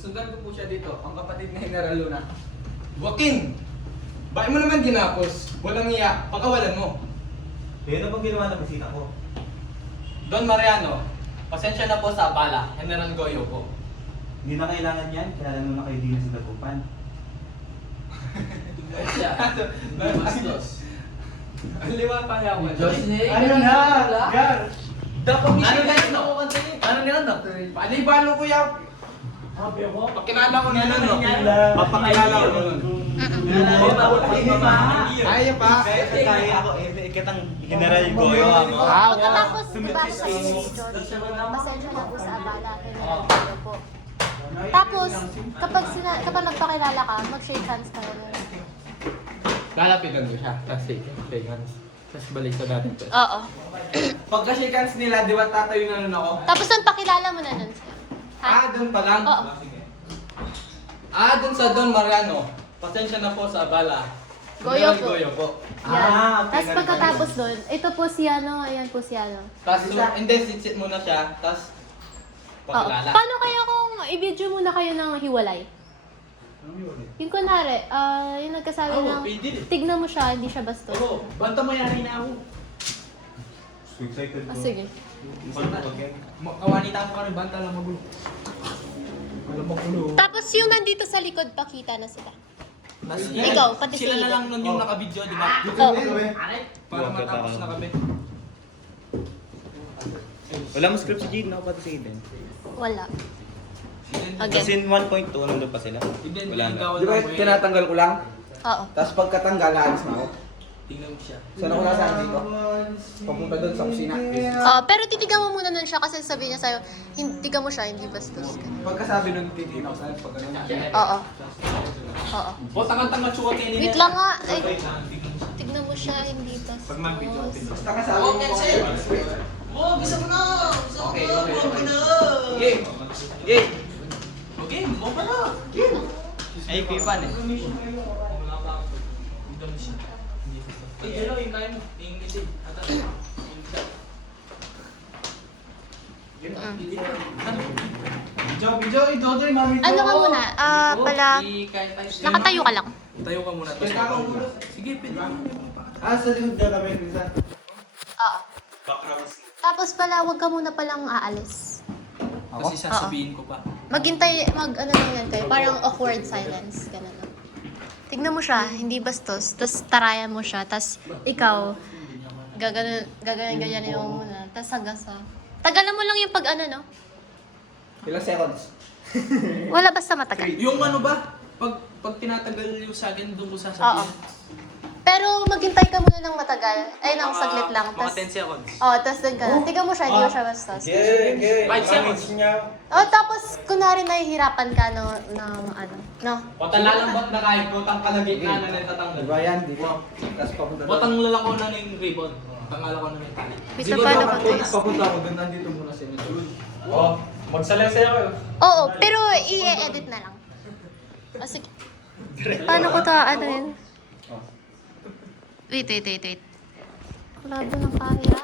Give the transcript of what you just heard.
Nasundan ko po siya dito, ang kapatid na General Luna. Joaquin! Bakit mo naman ginapos? Walang iya, pagkawalan mo. Eh, ano bang ginawa ng bisita ko? Don Mariano, pasensya na po sa abala. General Goyo po. Hindi na kailangan yan, kilala mo na kayo din sa Dagupan. Siya. Bastos. Ang liwa pa niya ako. Ano na? Gar! Dapat Ano guys, nakukanta niyo? Ano nila na? Panibalo ko yan. Sabi ako. Pakilala ko na nun, no? Pakilala. Papakilala ko na nun. Ayaw pa. Kaya ako, ikatang General Goyo ako. Pagkatapos, diba sa John, pasensya na po sa abala, kailangan po. Tapos, kapag nagpakilala ka, mag-shake hands ka na nun. Lalapitan ko siya. Tapos shake hands. Tapos balik sa dating pwesto. Oo. Pagka shake hands nila, di ba tatayo na nun ako? Tapos nun, pakilala mo na nun. Doon pa lang? Oo. Doon sa Don Mariano. Pasensya na po sa abala. Goyo General po. Goyo po. Yan. Okay, Tapos pagkatapos nun, ito po si ano, ayan po si ano. Tapos hindi, sit muna siya. Tapos Oo. pakilala. Paano kaya kung i-video muna kayo ng hiwalay? Yung kunwari, yung nagkasabi ng, pwede din. tignan mo siya, hindi siya bastos. Banta mo yan na ako. So excited ko. Sige. Kawanita mo ka rin, banta lang magulo. Wala magulo. Tapos yung nandito sa likod, pakita na sila. Ikaw, pati si Sila na Eden. lang nun yung nakabidyo, di ba? Oo. Para matapos na kami. Wala mo script si Jade, nakapati si Eden. Wala. Kasi Again. in 1.2, nandun pa sila. Wala na. Di ba tinatanggal ko lang? Oo. Tapos pagkatanggal, aalis na ako. Tingnan mo siya. Saan ako nasaan dito? Papunta doon sa kusina. Pero titigan mo muna nun siya kasi sabi niya sa'yo, tigan mo siya, hindi bastos ka. Pagkasabi nun, titignan ako sa'yo pag ganun. Oo. Oo. O, tangan-tanga tsuwa kayo nila. Wait lang nga. Ay, tignan mo siya, hindi bastos. Basta kasabi mo kung ano. Oh, bisa mo na! Okay, okay, okay. Okay. Okay. Okay, mo pa na. Ay, pipan eh. Ay, hello, yung kaya mo. Yung message. Video, idodoy, mami. Ano ka muna? Pala, nakatayo ka lang. Tayo ka muna. Pwede ako muna. Sige, pwede. Sa likod na kami, minsan. Oo. Tapos pala, wag ka muna palang aalis. Kasi sasabihin ko pa. Maghintay, ano lang yan kayo, parang awkward silence. Ganun lang. Tignan mo siya, hindi bastos. Tapos tarayan mo siya. Tapos ikaw, gaganan yung muna. Tapos hanggang sa... Tagalan mo lang yung pag ano, no? Ilang seconds? Wala basta matagal. Yung ano ba? Pag tinatagal yung sa akin, doon ko Oo. sasabihin. Pero maghintay ka muna ng matagal. Ay, ng saglit lang. Mga Tapos, 10 seconds. tapos doon ka na. Tignan mo siya, hindi mo siya bastos. 5 seconds. Tapos, kunwari nahihirapan ka ng ano, no? Botang lalambot na kahit botang kalagitnaan na natatanggal. Diba yan, dito. Tapos papunta doon. Botang lalako na yung ribbon. Tangala ko na yung tali. Bita paano ko to? Papunta ako doon, nandito muna sa inyo. Oh, magsalasay ako. Oo, pero i-edit na lang. Sige. Paano ko to, ano yun? Wait. Wala ba ng camera?